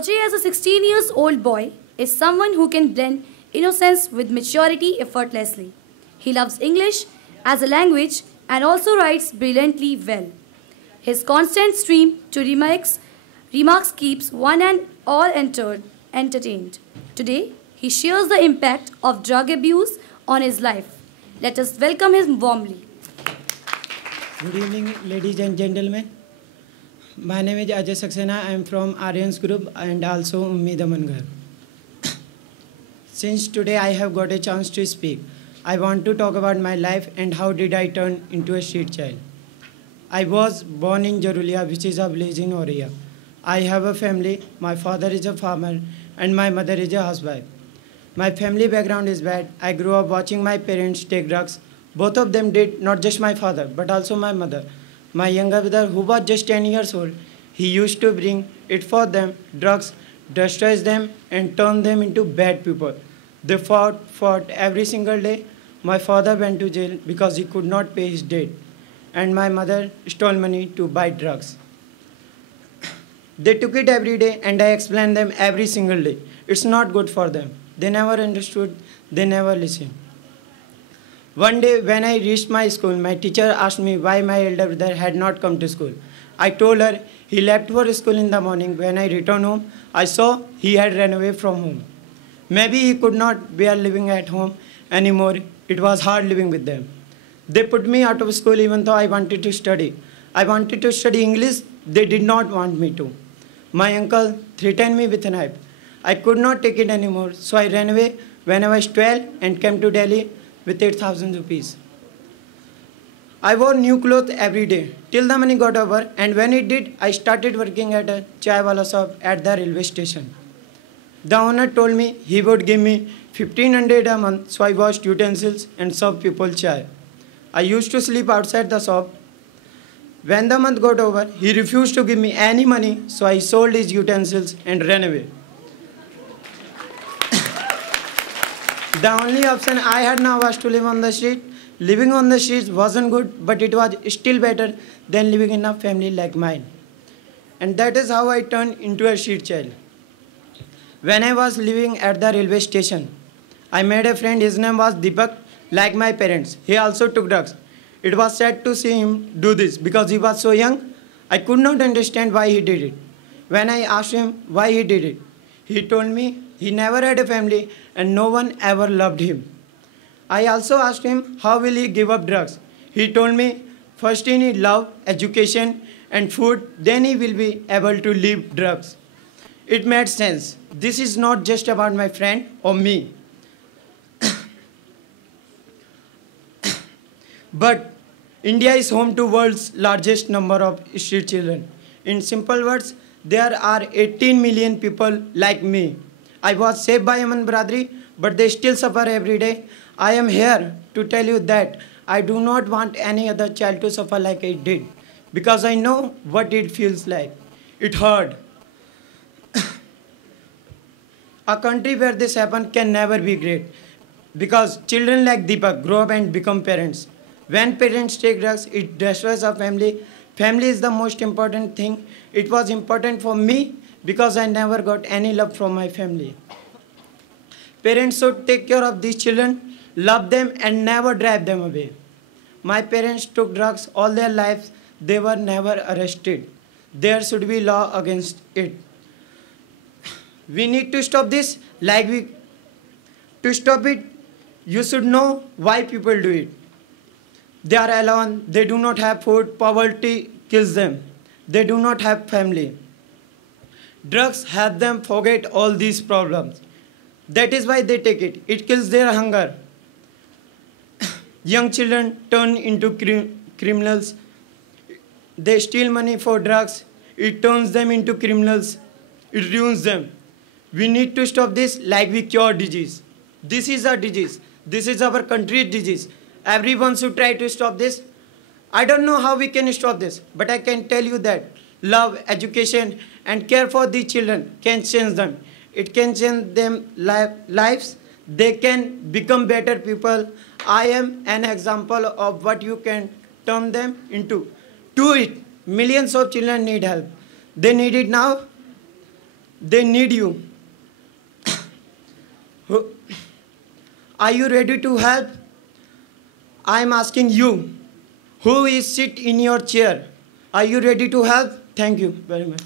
Ajay, as a 16 years old boy, is someone who can blend innocence with maturity effortlessly. He loves English as a language and also writes brilliantly well. His constant stream to remarks keeps one and all entertained. Today, he shares the impact of drug abuse on his life. Let us welcome him warmly. Good evening, ladies and gentlemen. My name is Ajay Saxena. I am from Aryans Group and also Ummeed Amanghar. Since today I have got a chance to speak, I want to talk about my life and how did I turn into a street child. I was born in Jarulia, which is a village in Oriya. I have a family. My father is a farmer and my mother is a housewife. My family background is bad. I grew up watching my parents take drugs. Both of them did, not just my father, but also my mother. My younger brother, who was just 10 years old, he used to bring it for them, drugs, destroys them, and turn them into bad people. They fought every single day. My father went to jail because he could not pay his debt, and my mother stole money to buy drugs. They took it every day, and I explained them every single day. It's not good for them. They never understood, they never listened. One day when I reached my school, my teacher asked me why my elder brother had not come to school. I told her he left for school in the morning. When I returned home, I saw he had run away from home. Maybe he could not bear living at home anymore. It was hard living with them. They put me out of school even though I wanted to study. I wanted to study English. They did not want me to. My uncle threatened me with a knife. I could not take it anymore, so I ran away when I was 12 and came to Delhi with 8,000 rupees. I wore new clothes every day till the money got over, and when it did, I started working at a chai wala shop at the railway station. The owner told me he would give me 1,500 a month, so I washed utensils and served people chai. I used to sleep outside the shop. When the month got over, he refused to give me any money, so I sold his utensils and ran away. The only option I had now was to live on the street. Living on the streets wasn't good, but it was still better than living in a family like mine. And that is how I turned into a street child. When I was living at the railway station, I made a friend. His name was Deepak, like my parents. He also took drugs. It was sad to see him do this because he was so young. I could not understand why he did it. When I asked him why he did it, he told me he never had a family and no one ever loved him. I also asked him how will he give up drugs. He told me first he need love, education and food, then he will be able to leave drugs. It made sense. This is not just about my friend or me. But India is home to world's largest number of street children. In simple words, there are 18 million people like me. I was saved by Aman Bradri, but they still suffer every day. I am here to tell you that I do not want any other child to suffer like I did, because I know what it feels like. It hurt. A country where this happens can never be great, because children like Deepak grow up and become parents. When parents take drugs, it destroys a family. Family is the most important thing. It was important for me because I never got any love from my family. Parents should take care of these children, love them and never drive them away. My parents took drugs all their lives. They were never arrested. There should be law against it. We need to stop this. To stop it, you should know why people do it. They are alone. They do not have food. Poverty kills them. They do not have family. Drugs help them forget all these problems. That is why they take it. It kills their hunger. Young children turn into criminals. They steal money for drugs. It turns them into criminals. It ruins them. We need to stop this like we cure disease. This is a disease. This is our country's disease. Everyone should try to stop this. I don't know how we can stop this, but I can tell you that love, education, and care for the children can change them. It can change them lives. They can become better people. I am an example of what you can turn them into. Do it. Millions of children need help. They need it now. They need you. Are you ready to help? I am asking you, who is sit in your chair? Are you ready to help? Thank you very much.